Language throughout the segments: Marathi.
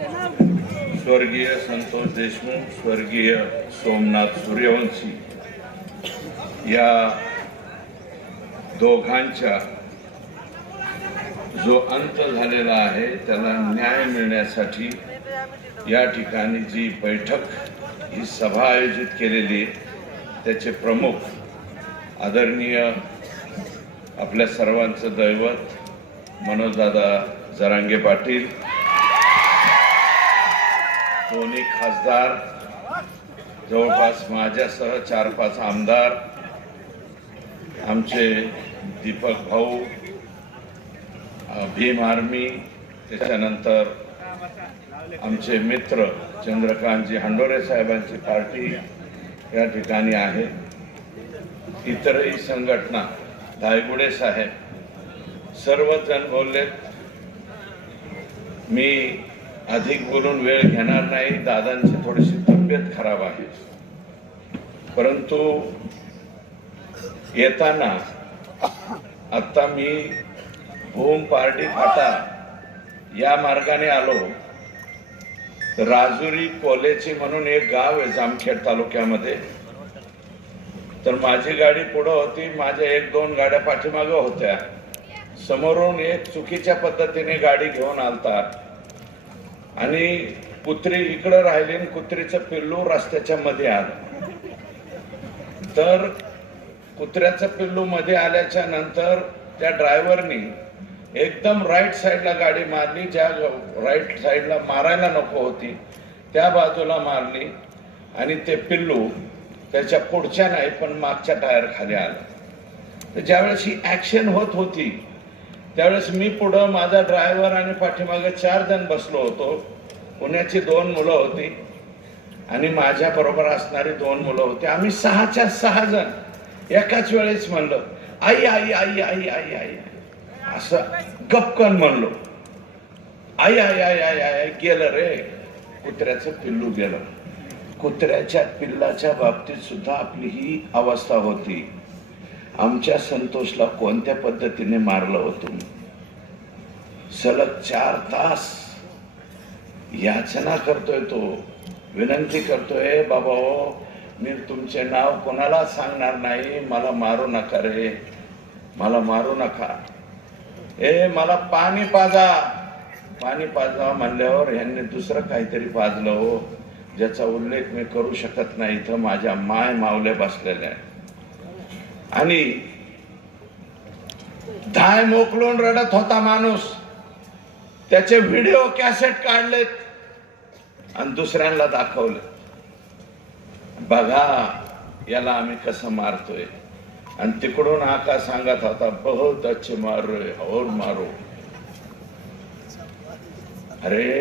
स्वर्गीय संतोष देशमुख, स्वर्गीय सोमनाथ सूर्यवंशी या दोघांच्या जो अंत झालेला आहे त्याला न्याय मिळण्यासाठी या ठिकाणी जी बैठक, ही सभा आयोजित केलेली आहे, त्याचे प्रमुख आदरणीय आपल्या सर्वांचं दैवत मनोजदादा जरांगे पाटील, दोन्ही खासदार, जवळपास माझ्यासह 4-5 आमदार, आमचे दीपक भाऊ, भीम आर्मी, त्याच्यानंतर आमचे मित्र चंद्रकांतजी हंडोरे साहेबांची पार्टी या ठिकाणी आहे, इतरही संघटना, धायगुडे साहेब, सर्वजण बोललेत. मी अधिक बोलून वेळ घेणार नाही, दादांची थोडीशी तब्येत खराब आहे. परंतु येताना आता मी भूम पारडी फाटा या मार्गाने आलो. राजुरी कोलेची म्हणून एक गाव आहे जामखेड तालुक्यामध्ये. तर माझी गाडी पुढे होती, माझ्या 1-2 गाड्या पाठीमागे होत्या. समोरून एक चुकीच्या पद्धतीने गाडी घेऊन आलता आणि कुत्री इकडे राहिली आणि कुत्रीचं पिल्लू रस्त्याच्या मध्ये आलं. तर कुत्र्याचं पिल्लू मध्ये आल्याच्या नंतर त्या ड्रायव्हरनी एकदम राईट साईडला गाडी मारली, ज्या राईट साईडला मारायला नको होती त्या बाजूला मारली आणि ते पिल्लू त्याच्या पुढच्या नाही पण मागच्या टायर खाली आलं. तर ज्यावेळेस ही ऍक्शन होत होती त्यावेळेस मी पुढं, माझा ड्रायव्हर आणि पाठीमागे 4 जण बसलो होतो. पुण्याची 2 मुलं होती आणि माझ्या बरोबर असणारी 2 मुलं होती. आम्ही 6च्या 6 जण एकाच वेळेस म्हणलं आई आई आई आई आई आई, असं गपकन म्हणलो. आई आई आई आई आई, गेलं रे, कुत्र्याचं पिल्लू गेलं. कुत्र्याच्या पिल्लाच्या बाबतीत सुद्धा आपली ही अवस्था होती. आमच्या संतोषला कोणत्या पद्धतीने मारलं होतं. सलग 4 तास याचना करतोय तो, विनंती करतोय, बाबा हो मी तुमचे नाव कोणाला सांगणार नाही, मला मारू नका रे, मला मारू नका. मला पाणी पाजा, पाणी पाजा म्हणल्यावर ह्यांनी दुसरं काहीतरी पाजलं हो, ज्याचा उल्लेख मी करू शकत नाही. इथं माझ्या माय मावले बसलेल्या आहे आणि धाय मोकलून रडत होता माणूस. त्याचे व्हिडिओ कॅसेट काढलेत आणि दुसऱ्यांना दाखवले, बघा याला आम्ही कसं मारतोय. आणि तिकडून आका सांगत होता, बहुत अच्छे मार रहे और मारो. अरे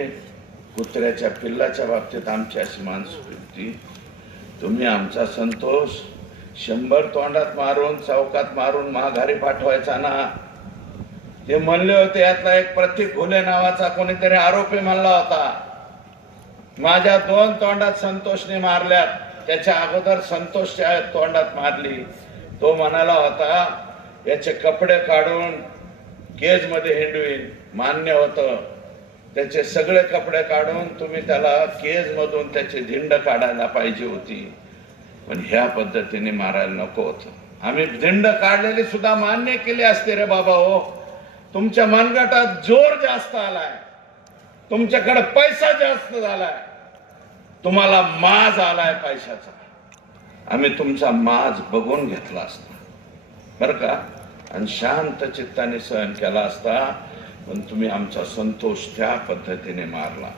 कुत्र्याच्या पिल्लाच्या बाबतीत आमची अशी मानसिकता, तुम्ही आमचा संतोष 100 तोंडात मारून चौकात मारून माघारी पाठवायचा ना. ते म्हणले होते, यातला एक प्रतीक घुले नावाचा कोणीतरी आरोपी म्हणला होता, माझ्या 2 तोंडात संतोषने मारल्यात, त्याच्या अगोदर संतोषच्या तोंडात मारली. तो म्हणाला होता याचे कपडे काढून केज मध्ये हिंडवीन. मान्य होतं, त्याचे सगळे कपडे काढून तुम्ही त्याला केज मधून त्याची धिंड काढायला पाहिजे होती, पण ह्या पद्धतीने मारायला नको होतं. आम्ही धिंड काढलेली सुद्धा मान्य केली असते रे बाबा हो. तुमच्या मनगटात जोर जास्त आलाय, तुमच्याकडे पैसा जास्त झालाय, तुम्हाला माज आलाय पैशाचा. आम्ही तुमचा माज बघून घेतला असता बर का, आणि शांत चित्ताने सहन केला असता. पण तुम्ही आमचा संतोष त्या पद्धतीने मारला.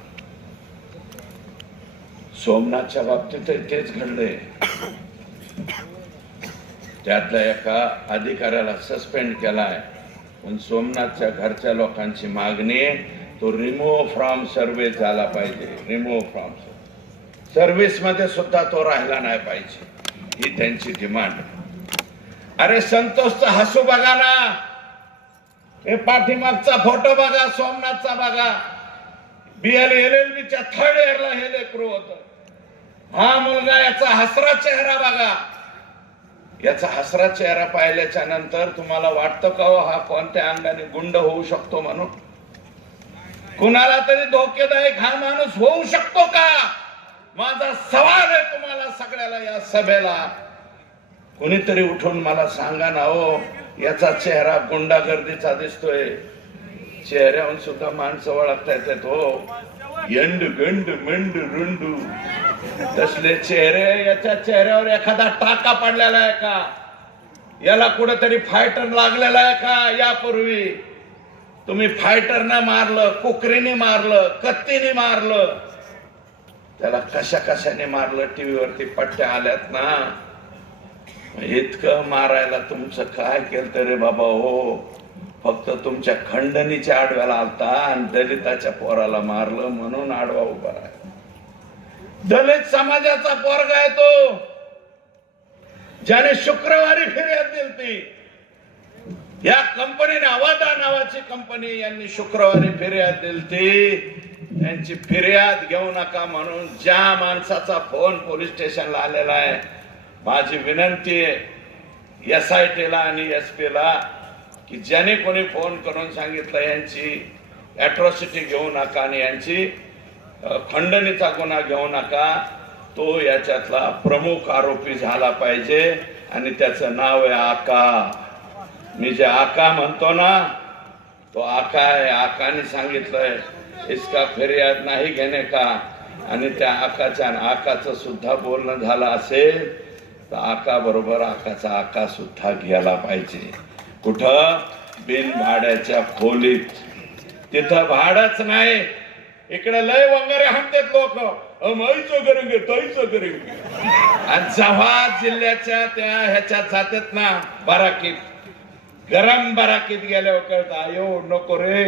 सोमनाथच्या बाबतीत तेच घडलंय. त्यातल्या एका अधिकाऱ्याला सस्पेंड केलाय, पण सोमनाथच्या घरच्या लोकांची मागणी तो रिमूव्ह फ्रॉम सर्व्हिस झाला पाहिजे. रिमूव्ह फ्रॉम सर्व्हिस मध्ये सुद्धा तो राहिला नाही पाहिजे, ही त्यांची डिमांड. अरे संतोषचा हसू बघा ना, हे पाठीमागचा फोटो बघा, सोमनाथचा बघा. LLB च्या 3rd इयरला हे लेकरू होत. हा मुलगा, याचा हसरा चेहरा बघा. याचा हसरा चेहरा पाहिल्याच्या नंतर तुम्हाला वाटतं का हा कोणत्या अंगाने गुंड होऊ शकतो म्हणून? कुणाला तरी धोकेदायक हा माणूस होऊ शकतो का? माझा सवाल आहे तुम्हाला सगळ्याला या सभेला. कोणीतरी उठून मला सांगा ना हो, याचा चेहरा गुंडागर्दीचा दिसतोय, चेहऱ्याहून सुद्धा माणसं ओळखता येतात हो. यंड गंड मेंड रुंडू तसले चेहरे. याच्या चेहऱ्यावर एखादा टाका पडलेला आहे का? याला कुठेतरी फायटर लागलेला आहे का? यापूर्वी तुम्ही फायटरनं मारलं, कुकरीने मारलं, कत्तीने मारलं, त्याला कशा कशाने मारलं टीव्हीवरती पट्ट्या आल्यात ना. इतकं मारायला तुमचं काय केलं रे बाबा हो? फक्त तुमच्या खंडणीच्या आडव्याला आलता आणि दलिताच्या पोराला मारलं म्हणून आडवा उभा आहे. दलित समाजाचा पोरगा आहे तो, ज्याने शुक्रवारी फिर्याद दिली. या कंपनीने, अवादा नावाची कंपनी, यांनी शुक्रवारी फिर्याद दिली. त्यांची फिर्याद घेऊ नका म्हणून ज्या माणसाचा फोन पोलीस स्टेशनला आलेला आहे, माझी विनंती आहे SIT ला आणि SP ला की ज्याने कोणी फोन करून सांगितलं यांची अॅट्रॉसिटी घेऊ नका आणि यांची खंडणीचा गुन्हा घेऊ नका, तो याच्यातला प्रमुख आरोपी झाला पाहिजे. आणि त्याचं नाव आहे आका. मी जे आका म्हणतो ना, तो आका आहे. आकाने सांगितलंय इसका फिर्याद नाही घेणे का. आणि त्या आकाचं सुद्धा बोलणं झालं असेल तर आका बरोबर आकाचा आका सुद्धा घ्यायला पाहिजे. कुठं? बिन भाड्याच्या खोलीत. तिथं भाडच नाही. इकडे लय वंगारे हाणतात लोक, माईचं करेंगे ताईचं करेंगे. आणि जेव्हा जिल्ह्याच्या त्या ह्याच्यात जातात ना बाराकीत, गरम बाराकीत गेल्यावर कळत आयो नको रे,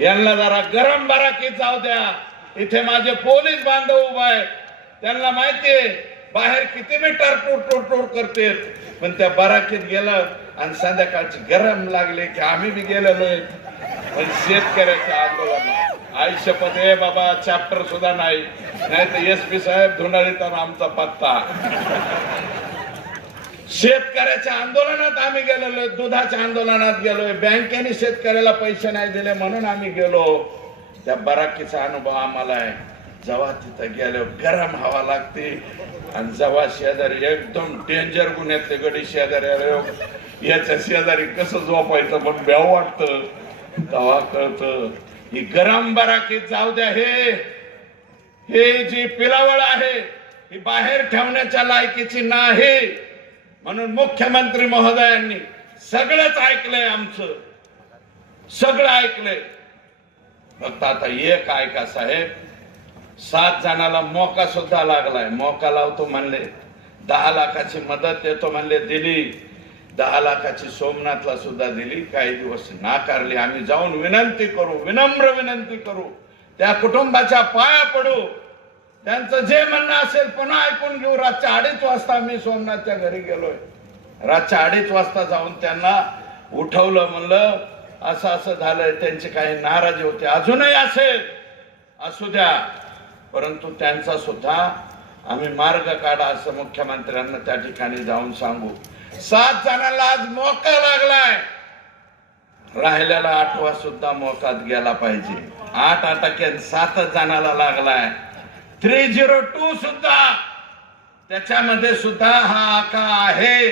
यांना जरा गरम बाराकीत जाऊ द्या. इथे माझे पोलीस बांधव उभा आहेत, त्यांना माहितीये बाहेर किती बी टोर करते, पण त्या बाराकीत गेलं आणि संध्याकाळची गरम लागले की आम्ही बी गेलेलो. पण शेतकऱ्याच्या आंदोलनात आयुष्यपद आहे बाबा, चॅप्टर सुद्धा नाही तर SP साहेब धुंडाळीताना आमचा पत्ता. शेतकऱ्याच्या आंदोलनात आम्ही गेलेलो, दुधाच्या आंदोलनात गेलोय, बँकेने शेतकऱ्याला पैसे नाही दिले म्हणून आम्ही गेलो. त्या बराकीचा अनुभव आम्हाला आहे. जेव्हा तिथं गेलो गरम हवा लागते आणि जेव्हा शेजारी एकदम डेंजर गुन्ह्यातले गडी शेजारी, याच्या शेजारी कसं झोपायचं पण भ्याव वाटतं, तेव्हा कळतं ही गरम बराकीत जाऊ द्या. हे जी पिलावळ आहे ही बाहेर ठेवण्याच्या लायकीची नाही. म्हणून मुख्यमंत्री महोदयांनी सगळंच ऐकलंय, आमचं सगळं ऐकलंय. फक्त आता एक ऐका साहेब, 7 जणाला मोका सुद्धा लागलाय. मोका लावतो म्हणले, 10 लाखाची मदत देतो म्हणले, दिली. 10 लाखाची सोमनाथला सुद्धा दिली. काही दिवस नाकारली. आम्ही जाऊन विनंती करू, विनम्र विनंती करू, त्या कुटुंबाच्या पाया पडू, त्यांचं जे म्हणणं असेल पुन्हा ऐकून घेऊ. रातच्या 2:30 वाजता मी सोमनाथच्या घरी गेलोय. रातच्या 2:30 वाजता जाऊन त्यांना उठवलं, म्हणलं असं असं झालंय. त्यांची काही नाराजी होते, अजूनही असेल, असू द्या, परंतु त्यांचा सुद्धा आम्ही मार्ग काढा असं मुख्यमंत्र्यांना त्या ठिकाणी जाऊन सांगू. 7 जणांना आज मोका लागलाय, राहिलेला 8वा सुद्धा मोकात गेला पाहिजे. 8 अटकेत 7 जणाला लागलाय. 302 सुद्धा, त्याच्यामध्ये सुद्धा हा आका आहे.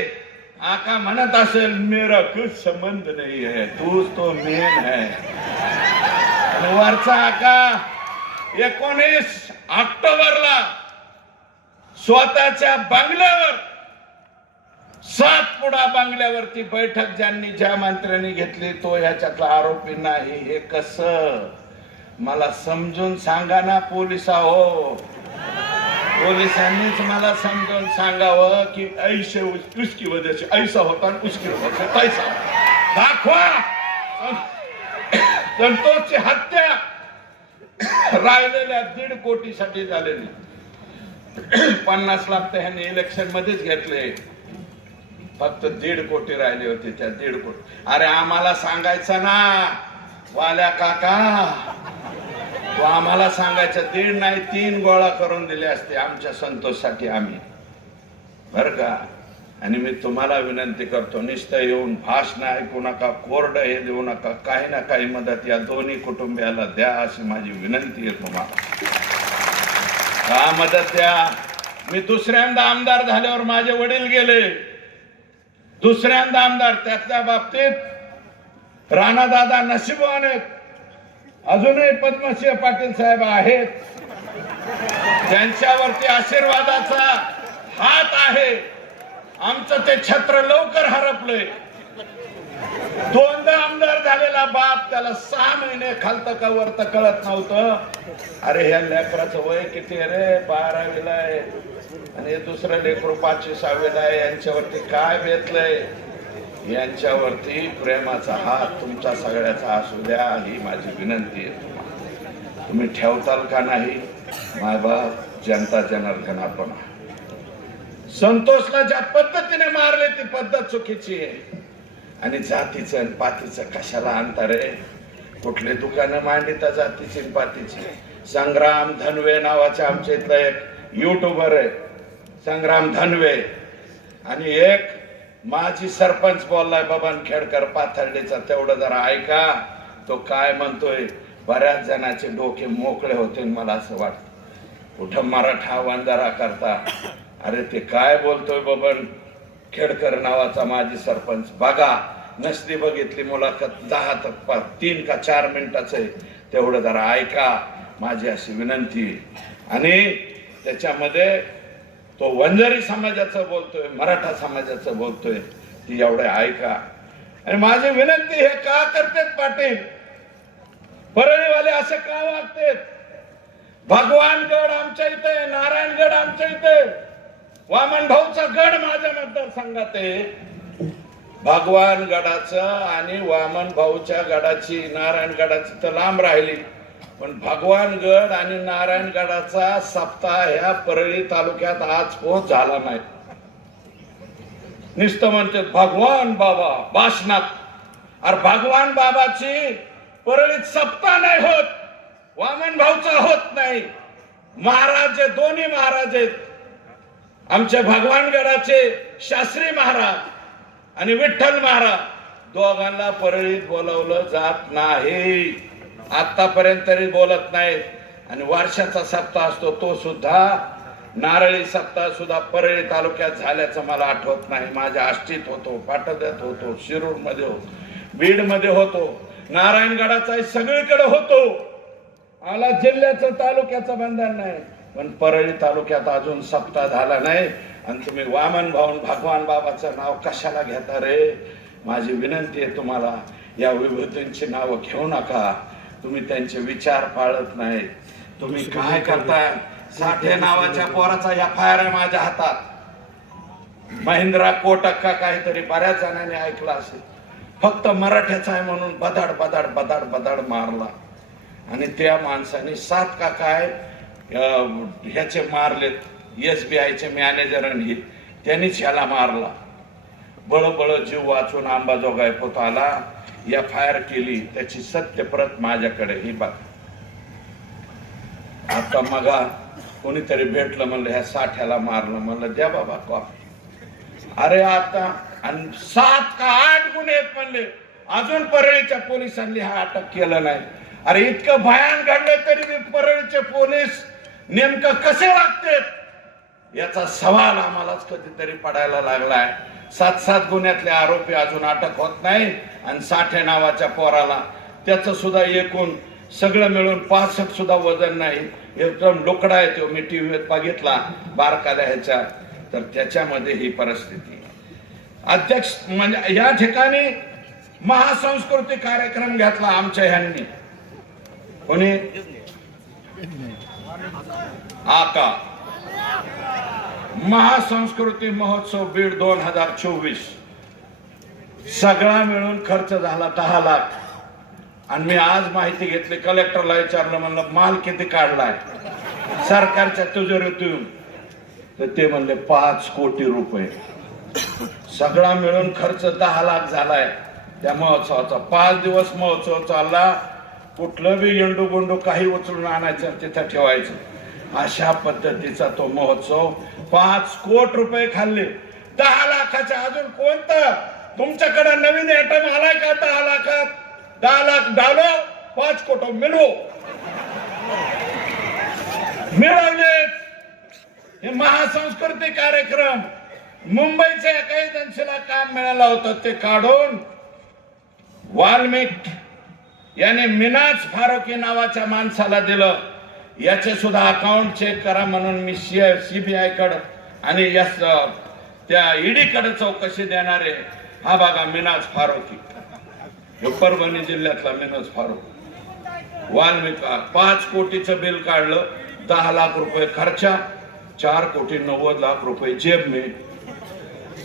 आका म्हणत असेल मेरा कुछ संबंध नाही है, तूच तो मेन है. वरचा आका 19 ऑक्टोबरला स्वतःच्या बंगल्यावर, सातपुडा बंगल्यावरती बैठक ज्या मंत्र्यांनी घेतली तो ह्याच्यातला आरोपी नाही. हे कसं मला समजून सांगा ना पोलिसांनो. पोलिसांनीच मला समजून सांगावं की ऐसे उसकी वजह से ऐसा होता आणि उसकी वजह से तैसा. दाखवा संतोषची हत्या राहिलेल्या 1.5 कोटीसाठी झालेली. 50 लाख तर ह्यांनी इलेक्शन मध्येच घेतले, फक्त 1.5 कोटी राहिले होते. त्या 1.5 कोटी, अरे आम्हाला सांगायचं ना वाल्या काका, तो आम्हाला सांगायचं 1.5 नाही 3 गोळा करून दिले असते आमच्या संतोषसाठी आम्ही, बर का. आणि मी तुम्हाला विनंती करतो, नुसतं येऊन भाषण ऐकू नका, कोरड हे देऊ नका, काही ना काही मदत या दोन्ही कुटुंबियाला द्या अशी माझी विनंती आहे तुम्हाला. का मदत द्या. मी दुसऱ्यांदा आमदार झाल्यावर माझे वडील गेले, दुसऱ्यांदा आमदार. त्यातल्या बाबतीत राणादादा नशीबवान आहेत, अजूनही पद्मसिंह पाटील साहेब आहेत, त्यांच्यावरती आशीर्वादाचा हात आहे. आमचं ते छत्र लवकर हरपलंय. दोनदा आमदार झालेला बाप, त्याला 6 महिने खालतं का वरतं कळत नव्हतं. अरे ह्या लेकराचं वय किती रे, 12वीला आहे, आणि हे दुसरं लेकरू 5वी 6वीला आहे. यांच्यावरती काय बेतलंय. यांच्यावरती प्रेमाचा हात तुमचा सगळ्याचा असू द्या ही माझी विनंती आहे तुम्हाला. तुम्ही ठेवताल का नाही. मायबाप जनता जनार्दनापणा. संतोषला ज्या पद्धतीने मारले ती पद्धत चुकीची आहे. आणि जातीचं आणि पातीचं कशाला अंतर आहे. कुठले दुकानं मांडिता जातीची आणि पातीची. संग्राम धनवे नावाचा आमच्या इथला एक युट्यूबर आहे, संग्राम धनवे, आणि एक माजी सरपंच बोललाय बबन खेडकर पाथर्डीचा, तेवढं जरा ऐका. तो काय म्हणतोय. बऱ्याच जणांचे डोके मोकळे होते. मला असं वाटतं कुठं मराठा वंजारा करता. अरे ते काय बोलतोय बबन खेडकर नावाचा माजी सरपंच. बघा, नसती बघितली मुलाखत, 3 का 4 मिनिटाचं आहे, तेवढं जरा ऐका माझी अशी विनंती. आणि त्याच्यामध्ये तो वंजारी समाजाचं बोलतोय, मराठा समाजाचं बोलतोय, ती एवढे ऐका. आणि माझी विनंती, हे का करतेत पाटील, परळीवाले असे का वागतेत. भगवानगड आमच्या इथे, नारायणगड आमच्या इथे, वामन भाऊचा गड माझ्या मतदारसंघात आहे. भगवान गडाचं आणि वामन भाऊच्या गडाची, नारायण गडाची तर लांब राहिली, पण भगवान गड आणि नारायण गडाचा सप्ताह ह्या परळी तालुक्यात आज पोहोच झाला नाही. नुसतं म्हणते भगवान बाबा भाषणात. अरे भगवान बाबाची परळीत सप्ताह नाही होत, वामन भाऊचा होत नाही. महाराज दोन्ही महाराज आहेत आमच्या भगवानगडाचे, शास्त्री महाराज आणि विठ्ठल महाराज, दोघांना परळीत बोलवलं जात नाही. आतापर्यंत तरी बोलत नाहीत. आणि वर्षाचा सप्ताह असतो तो सुद्धा, नारळी सप्ताह सुद्धा परळी तालुक्यात झाल्याचं मला आठवत नाही. माझ्या आष्टीत होतो, पाटद्यात होतो, शिरूर मध्ये होतो, बीड मध्ये होतो, नारायणगडाचा सगळीकडे होतो. आला जिल्ह्याचं तालुक्याचं बंधन नाही, पण परळी तालुक्यात अजून सप्ताह झाला नाही. आणि तुम्ही वामन भाऊन भगवान बाबाचं नाव कशाला घेता रे. माझी विनंती आहे तुम्हाला, या विभूतींची नावं घेऊ नका. तुम्ही त्यांचे विचार पाळत नाही. तुम्ही काय करताय. साठे नावाच्या पोराचा FIR आहे माझ्या हातात. महिंद्रा कोटक का काहीतरी, बऱ्याच जणांनी ऐकलं असेल. फक्त मराठ्याचा आहे म्हणून बदाड बदाड बदाड बदाड मारला. आणि त्या माणसाने 7 का काय ह्याचे मारलेत, SBIचे मॅनेजर, आणि त्यांनीच ह्याला मारला. बळबळ जीव वाचून अंबाजोगाई पोताला FIR केली. त्याची सत्यप्रत माझ्याकडे ही बघ. आता मगा कोणीतरी भेटलं, म्हणलं ह्या साठ्याला मारलं. म्हणलं द्या बाबा कॉपी. अरे आता आणि 7 का 8 गुन्हे आहेत म्हणले. अजून परळीच्या पोलिसांनी हा अटक केलं नाही. अरे इतकं भयान घडलं तरी परळीचे पोलीस नेमकं कसे वागतात याचा सवाल आम्हालाच कधीतरी पडायला लागलाय. 7 गुन्ह्यातले आरोपी अजून अटक होत नाही. आणि साठे नावाच्या पोराला त्याचं सुद्धा एकूण सगळं मिळून 65 सुद्धा वजन नाही. एकदम लोकडा आहे तो. मी टीव्हीत बघितला बारकाल्या ह्याच्या, तर त्याच्यामध्ये ही परिस्थिती. अध्यक्ष म्हणजे या ठिकाणी महासंस्कृती कार्यक्रम घेतला आमच्या ह्यांनी. कोणी आका महासंस्कृती महोत्सव बीड 2024 सगळा मिळून खर्च झाला 10 लाख. आणि मी आज माहिती घेतली, कलेक्टरला विचारलं, म्हणलं माल किती काढलाय सरकारच्या तिजोरीतून, तर ते म्हणले 5 कोटी रुपये. सगळा मिळून खर्च 10 लाख झालाय त्या महोत्सवाचा. 5 दिवस महोत्सव चालला. कुठलं बी येंडू गोंडू काही उचलून आणायचं तिथं ठेवायचं, अशा पद्धतीचा तो महोत्सव. 5 कोटी रुपये खाल्ले. 10 लाख लाखाच्या अजून कोणतं तुमच्याकडे नवीन आयटम आलाय का? 10 लाखात 10 लाख डालो 5 कोटी मिळवले. हे महासंस्कृती कार्यक्रम मुंबईच्या एका एजन्सीला काम मिळालं होतं, ते काढून वाल्मिक याने मिनाज फारुकी नावाच्या माणसाला दिलं. याचे सुद्धा अकाउंट चेक करा म्हणून मी सीबीआय कडे आणि त्या ईडी कडे चौकशी देणारे. हा बघा मिनाज फारुकी, परभणी जिल्ह्यातला मिनाज फारुकी. वाल्मिक 5 कोटीचं बिल काढलं, 10 लाख रुपये खर्चा, 4,90,00,000 जेब में.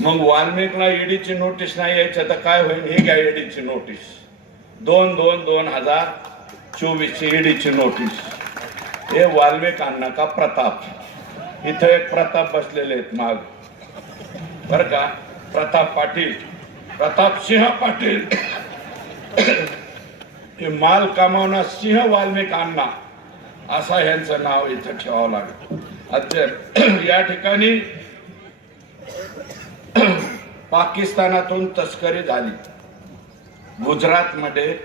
मग वाल्मिकला ईडीची नोटीस नाही यायचं तर काय होईल? हे घ्या ईडीची नोटीस, 2/2/2024 ईडीची नोटीस. हे वाल्मिक अण्णा का प्रताप, इथं एक प्रताप बसलेले आहेत माग बर का, प्रताप पाटील, प्रताप सिंह पाटील. हे माल कमावणार सिंह वाल्मिक अण्णा असा यांचं नाव इथं ठेवावं लागेल. या ठिकाणी पाकिस्तानातून तस्करी झाली. गुजरात मध्ये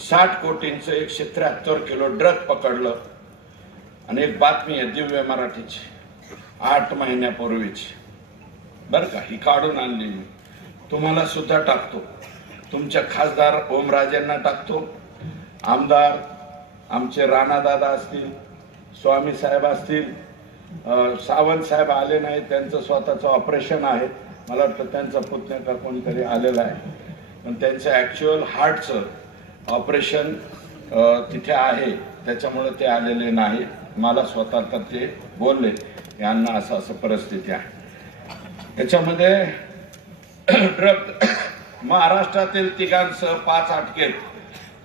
60 कोटींचं 173 किलो ड्रग पकडलं. आणि एक बातमी आहे दिव्य मराठीची 8 महिन्यापूर्वीची बर का, ही काढून आणली मी, तुम्हाला सुद्धा टाकतो, तुमच्या खासदार ओमराजेंना टाकतो, आमदार आमचे राणादादा असतील, स्वामी साहेब असतील, सावंत साहेब आले नाही, त्यांचं स्वतःचं ऑपरेशन आहे, मला वाटतं त्यांचा पुतण्या का कोणतरी आलेला आहे, पण त्यांचं ॲक्च्युअल हार्टचं ऑपरेशन तिथे आहे, त्याच्यामुळे ते आलेले नाही. मला स्वतः तर ते बोलले यांना असं असं परिस्थिती आहे. त्याच्यामध्ये ड्रग महाराष्ट्रातील तिघांसह 5 अटकेत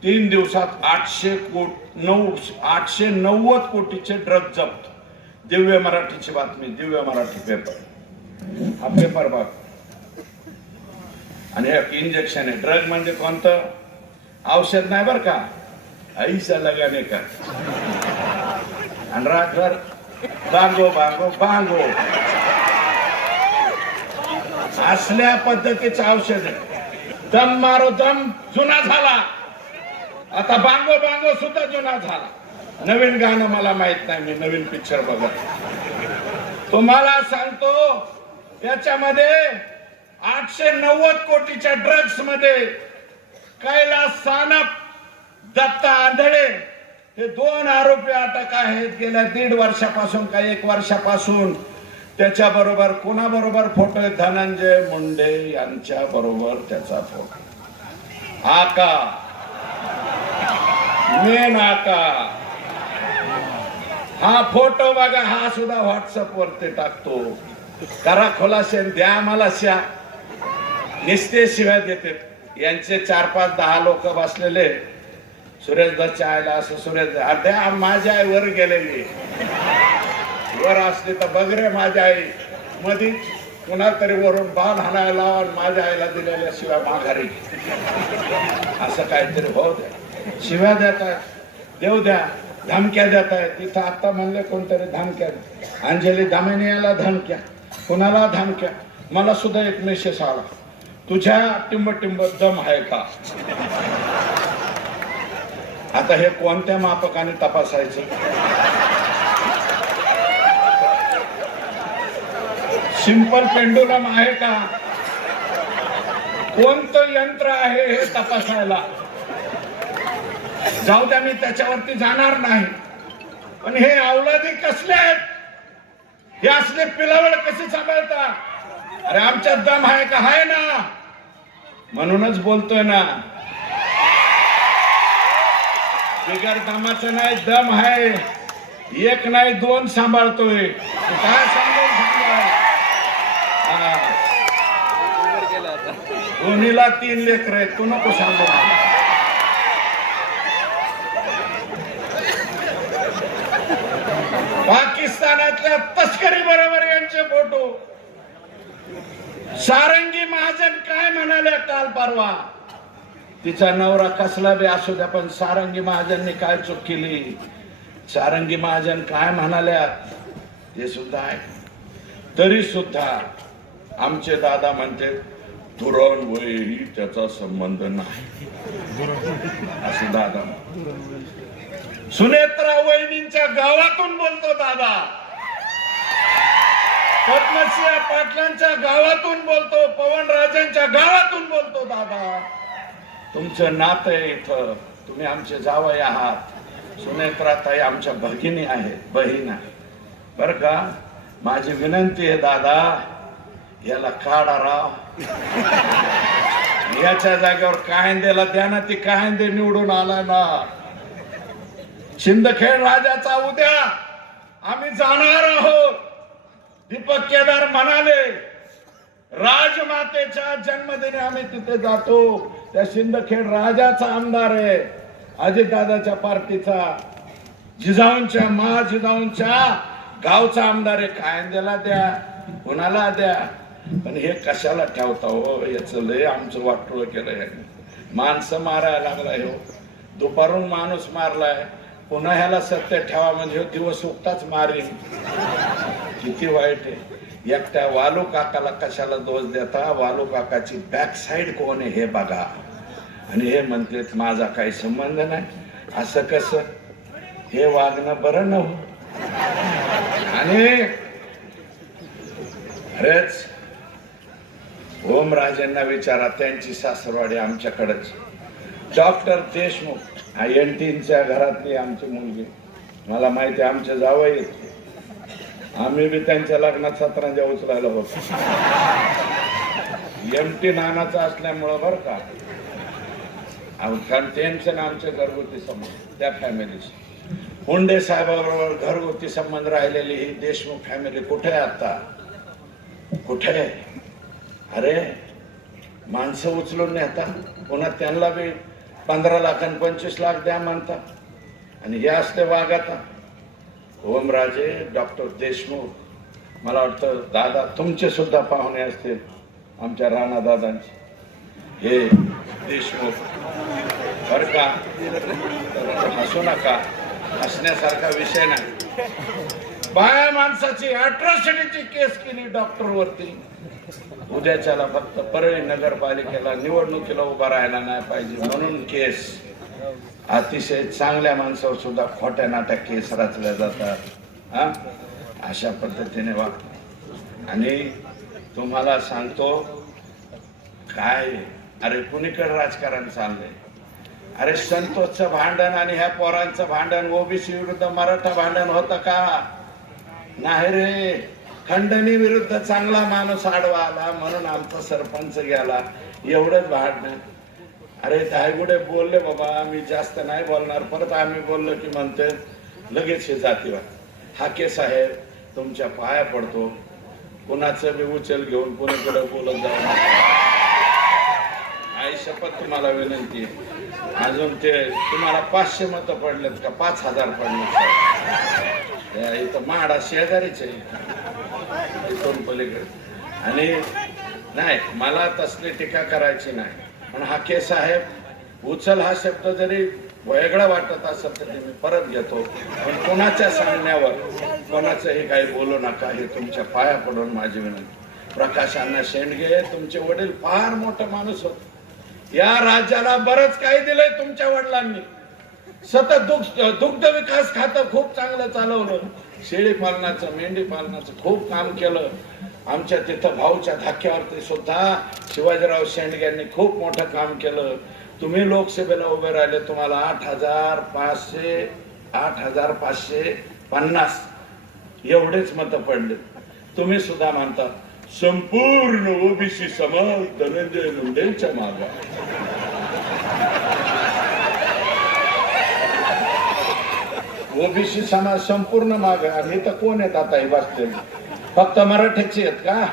3 दिवसात 890 कोटीचे ड्रग जप्त. दिव्य मराठीची बातमी, दिव्य मराठी पेपर, हा पेपर बघ. आणि एक इंजेक्शन आहे. ड्रग म्हणजे कोणतं? औषध नाही बर का, ऐसा लगाने का. आणि रातभर बांगो बांगो बांगो असल्या पद्धतीचं औषध आहे. दम मारो दम जुना झाला, आता बांगो बांगो सुद्धा जुना झाला. नवीन गाणं मला माहित नाही, मी नवीन पिक्चर बघत. तुम्हाला सांगतो याच्यामध्ये 890 कोटीच्या ड्रग्स मध्ये कैलास सानप, दत्ता आंधळे हे 2 आरोपी अटक आहेत. गेल्या 1.5 वर्षापासून का 1 वर्षापासून त्याच्या बरोबर कोणाबरोबर फोटो आहे? धनंजय मुंडे यांच्या बरोबर त्याचा फोटो. आका, मेन आका, हा फोटो बघा, हा सुद्धा व्हॉट्सअप वरती टाकतो. करा खुलासे, द्या मला शा. निस्ते शिवाय देते. यांचे 4-5-10 लोक बसलेले. सुरेश दत्तच्या आईला असं सुरेश द्या, माझी आई वर गेलेली, वर असली तर बघ रे माझी आई. मधी कुणाला तरी वरून बाण हाणायला लावा, माझ्या आईला दिलेल्या शिवाय माघारी, असं काहीतरी भाऊ द्या. शिव्या देत आहेत, देऊ द्या, धमक्या देत आहेत. तिथं आता म्हणले कोणतरी धमक्या, अंजली दामिनीला धमक्या, कुणाला धमक्या. मला सुद्धा एक मेसेज आला, तुझ्या टिंब दम आहे का? आता हे कोणत्या मापकाने तपासायचं? सिंपल पेंडुलम आहे का? कोणतं यंत्र आहे हे तपासायला? जाऊ द्या, मी त्याच्यावरती जाणार नाही. पण हे अवलादी कसले आहेत? हे असले पिलावळ कसे सांभाळता? अरे आमच्यात दम आहे का? आहे ना, म्हणूनच बोलतोय ना. बिगर दमाचं नाही, दम आहे. 1 नाही 2 सांभाळतोय. काय सांगून सांगाल? दोन्हीला 3 लेकर आहेत, तू नको सांगू. पाकिस्तानातल्या तस्करी बरोबर यांचे फोटो. सारंगी महाजन काय म्हणाले काल परवा? तिचा नवरा कसला बी असू द्या, पण सारंगी महाजनने काय चूक केली? सारंगी महाजन काय म्हणाल्या ते सुद्धा आहे. तरी सुद्धा आमचे दादा म्हणते धुरण वयही त्याचा संबंध नाही असं दादा. सुनेत्रा वहिनींच्या गावातून बोलतो दादा, पद्मसिंह पाटलांच्या गावातून बोलतो, पवनराजांच्या गावातून बोलतो दादा. तुमचं नातं आहे इथं, तुम्ही आमचे जावई आहात. सुनेत्राताई आमच्या भगिनी आहेत, बहीण आहे बर का. माझी विनंती आहे दादा, याला काढा राव. याच्या जागेवर काहिंदेला द्या ना, ती काहिंदे निवडून आला ना. शिंदखेड राजाचा उद्या आम्ही जाणार आहोत. दीपक केदार म्हणाले राजमातेच्या जन्मदिनी आम्ही तिथे जातो. त्या शिंदखेड राजाचा आमदार आहे, अजितदादाच्या पार्टीचा, जिजाऊंच्या जिजाऊंच्या गावचा आमदार आहे. कायद्याला द्या, कोणाला द्या, पण हे कशाला ठेवता हो. याचं लय आमचं वाटोळ केलंय. माणसं मारायला लागलाय हो, दुपारून माणूस मारलाय, पुन्हा ह्याला सत्य ठेवा म्हणजे दिवस उगताच मारीन. किती वाईट आहे. एकट्या वालू काकाला कशाला दोष देता. वालू काकाची बॅक साइड कोण आहे हे बघा. आणि हे म्हणते माझा काही संबंध नाही. असं कसं, हे वागणं बरं नव्हतं. आणि खरेच ओमराजेंना विचारा, त्यांची सासरवाडी आमच्याकडेच. डॉक्टर देशमुख एनटीनच्या घरातली आमची मुलगी, मला माहिती आहे आमचे जावई. आम्ही बी त्यांच्या लग्नात सतरांजा उचलायला होतो. एमटी नानाचा असल्यामुळं बरं का, कारण त्यांचं ना आमचे घरगुती संबंध त्या फॅमिलीचे. हुंडे साहेबाबरोबर घरगुती संबंध राहिलेली ही देशमुख फॅमिली कुठे आहे आता, कुठे आहे. अरे माणसं उचलून नेता, पुन्हा त्यांना बी 15 लाख आणि 25 लाख द्या म्हणतात. आणि हे असते वाघ. आता ओमराजे, डॉक्टर देशमुख, मला वाटतं दादा तुमचे सुद्धा पाहुणे असतील, आमच्या राणा दादांचे हे देशमुख बर का. हसू नका, हसण्यासारखा विषय नाही. बाया माणसाची अट्रॉसिटीची केस केली डॉक्टर वरती. उद्याच्याला फक्त परळी नगरपालिकेला निवडणुकीला उभा राहायला नाही पाहिजे म्हणून केस. अतिशय चांगल्या माणसावर सुद्धा खोट्या नाट्या केस रचल्या जातात. हा, अशा पद्धतीने वागतात. आणि तुम्हाला सांगतो काय, अरे कुणीकडे राजकारण चाललंय. अरे संतोषचं भांडण आणि ह्या पोरांचं भांडण, ओबीसी विरुद्ध मराठा भांडण होतं का नाही रे. खंडणी विरुद्ध चांगला माणूस आडवा आला म्हणून आमचा सरपंच गेला, एवढंच भांडण. अरे धायगुडे बोलले बाबा, मी जास्त नाही बोलणार. परत आम्ही बोललो की म्हणते लगेच हे जातीवाद. हाके साहेब तुमच्या पाया पडतो, कुणाचं बी उचल घेऊन कुणाकडे बोलत जाऊ नका. आई शपथ तुम्हाला विनंती आहे. अजून ते तुम्हाला 500 मतं पडलेत का 5000 पडले. इथं माडा शेजारीच आहे इथून पलीकडे. आणि नाही, मला तसली टीका करायची नाही, पण हाके साहेब उचल हा शब्द जरी वेगळा वाटत असेल तर मी परत घेतो. पण कोणाच्या सांगण्यावर कोणाचंही काही बोलू नका, हे तुमच्या पाया पडून माझी विनंती. प्रकाश अण्णा शेंडगे तुमचे वडील फार मोठा माणूस होते. या राज्याला बरंच काही दिलंय तुमच्या वडिलांनी. सतत दुग्ध विकास खातं खूप चांगलं चालवलं. शेळी पालनाचं, मेंढी पालनाचं खूप काम केलं. आमच्या तिथं भाऊच्या धाक्यावरती सुद्धा शिवाजीराव शेंडग्यांनी खूप मोठं काम केलं. तुम्ही लोकसभेला उभे राहिले, तुम्हाला 8,550 एवढेच मतं पडले. तुम्ही सुद्धा म्हणता संपूर्ण ओबीसी समाज धनंजय मुंडेंच्या मागे. ओबीसी समाज संपूर्ण मागे. आणि तर कोण आहेत आता हे बसले, फक्त मराठीचे आहेत का.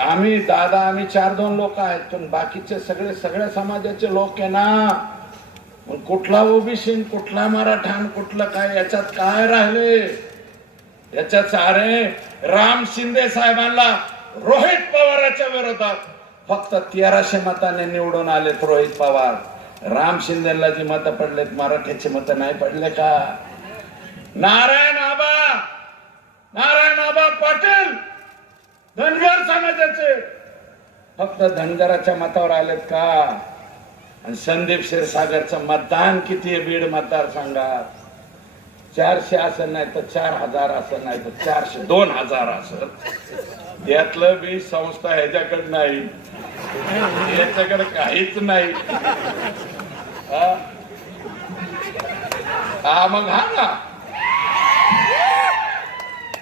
आम्ही दादा, आम्ही 4-2 लोक आहेत, पण बाकीचे सगळ्या समाजाचे लोक आहे ना. कुठला ओबीसी, कुठला मराठा, कुठलं काय, याच्यात काय राहिले. याच्यात अरे राम शिंदे साहेबांना रोहित पवारांच्या विरोधात फक्त 1300 मताने निवडून आलेत रोहित पवार. राम शिंदेला जी मतं पडलेत, मराठ्याची मतं नाही पडले का. नारायण आबा पाटील धनगर समाजाचे फक्त धनगराच्या मतावर आलेत का? आणि संदीप क्षीरसागरचं मतदान किती आहे बीड मतदारसंघात? 400 असं नाही तर 4000 असं नाही तर 400 2000 असं. त्यातलं बी संस्था ह्याच्याकडे नाही, याच्याकडे काहीच नाही. हा मग हा ना.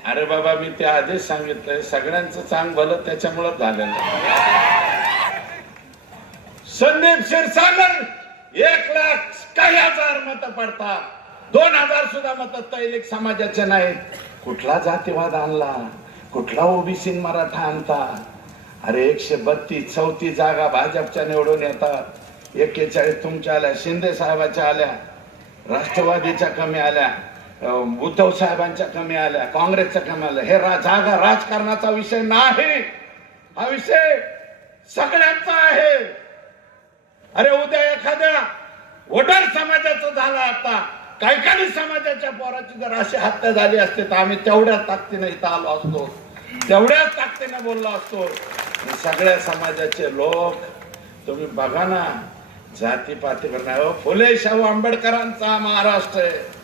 अरे बाबा मी त्या आधीच सांगितलंय सगळ्यांचं चांग भलं त्याच्यामुळे झालेलं. संदीप क्षीरसागर 1,00,000 मत पडतात, 2000 सुद्धा मत तैलिक समाजाचे नाहीत. कुठला जातीवाद आणला, कुठला ओबीसी मराठा आणता? अरे 132 34 जागा भाजपच्या निवडून येतात, 41 तुमच्या आल्या, शिंदे साहेबांच्या आल्या, राष्ट्रवादीच्या कमी आल्या, उद्धव साहेबांच्या कमी आल्या, काँग्रेसच्या कमी आल्या. हे जागा राजकारणाचा विषय नाही, हा विषय सगळ्यांचा आहे. अरे उद्या एखाद्या वडार समाजाचं झाला, आता काही समाजाच्या पोराची जर अशी हत्या झाली असते तर आम्ही तेवढ्याच ताकदीने इथं आलो असतो, तेवढ्याच ताकदीने बोललो असतो. सगळ्या समाजाचे लोक तुम्ही बघा ना, जातीपातीवर नाही. फुले शाहू आंबेडकरांचा महाराष्ट्र आहे,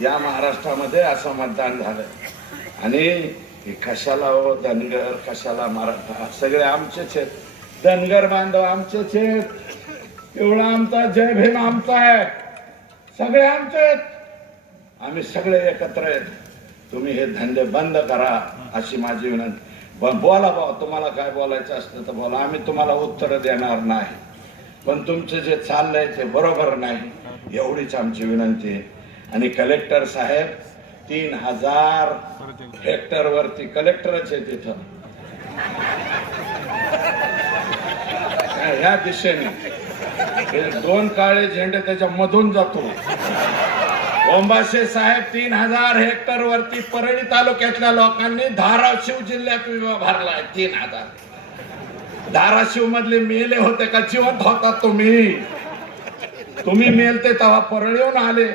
या महाराष्ट्रामध्ये असं मतदान झालं. आणि कशाला हो धनगर, कशाला मराठा, सगळे आमचेच आहेत. धनगर बांधव आमचेच आहेत, एवढा आमचा जय भीम आमचा आहे, सगळे आमचे आहेत, आम्ही सगळे एकत्र आहेत. तुम्ही हे धंदे बंद करा अशी माझी विनंती. बोला बाबा, तुम्हाला काय बोलायचं असतं तर बोला, आम्ही तुम्हाला उत्तर देणार नाही, पण तुमचं जे चाललंय ते बरोबर नाही एवढीच आमची विनंती आहे. आणि कलेक्टर साहेब 3000 हेक्टर वरती कलेक्टरच आहे तिथं, ह्या दिशेने 2 काळे झेंडे त्याच्या मधून जातो. ओंबाशे साहेब 3000 हेक्टर वरती परळी तालुक्यातल्या लोकांनी धाराशिव जिल्ह्यात विमा भरलाय. 3000 धाराशिव मधले मेले होते का जिवंत होता? तुम्ही मेलते तेव्हा परळीहून आले.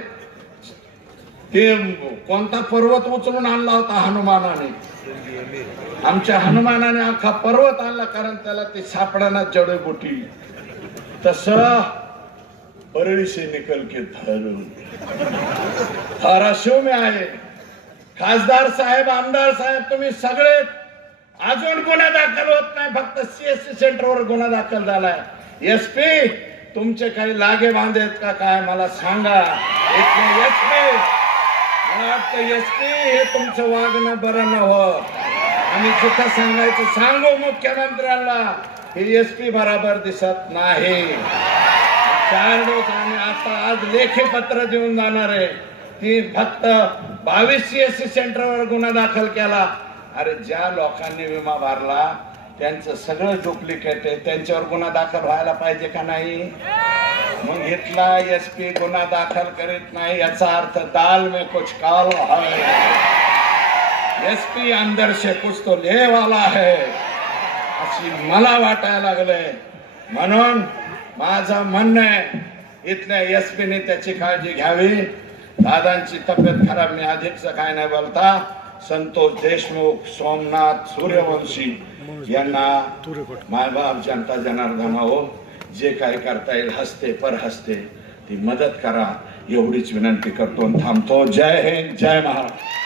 ते कोणता पर्वत उचलून आणला होता हनुमानाने, आमच्या हनुमानाने अख्खा पर्वत आणला, कारण त्याला ते सापडाना जडीबुटी. तसं परळी से निकल के धाराशिव में आए. खासदार साहेब, आमदार साहेब, तुम्ही सगळे अजून गुन्हा दाखल होत नाही, फक्त सीएससी सेंटरवर गुन्हा दाखल झालाय. एसपी तुमचे काही लागे बांधे आहेत का काय मला सांगा. एसपी मला वाटतं एसपी हे तुमचं वागणं बरं न हो, आणि जिथं सांगायचं सांगू मुख्यमंत्र्यांना, हे एसपी बराबर दिसत नाही. 4 दिवसांनी आता आज लेखी पत्र देऊन जाणार आहे की फक्त 22 सीएससी सेंटरवर गुन्हा दाखल केला. अरे ज्या लोकांनी विमा भरला त्यांचं सगळं डुप्लिकेट आहे, त्यांच्यावर गुन्हा दाखल व्हायला पाहिजे का नाही? मग इथला एसपी गुन्हा दाखल करीत नाही याचा अर्थ दाल में कुछ काला है. एसपी अंदर से कुछ तो ले वाला है अशी मला वाटायला लागलंय. म्हणून माझं म्हणणं आहे, इथल्या एसपीने त्याची काळजी घ्यावी. दादांची तब्येत खराब, मी अधिकच काय नाही बोलता. संतोष देशमुख, सोमनाथ सूर्यवंशी यांना मायबाप जनता जनार्दन हो जे काय करता येईल हस्ते पर हस्ते ती मदत करा एवढीच विनंती करतो. थांबतो. जय हिंद, जय महाराष्ट्र.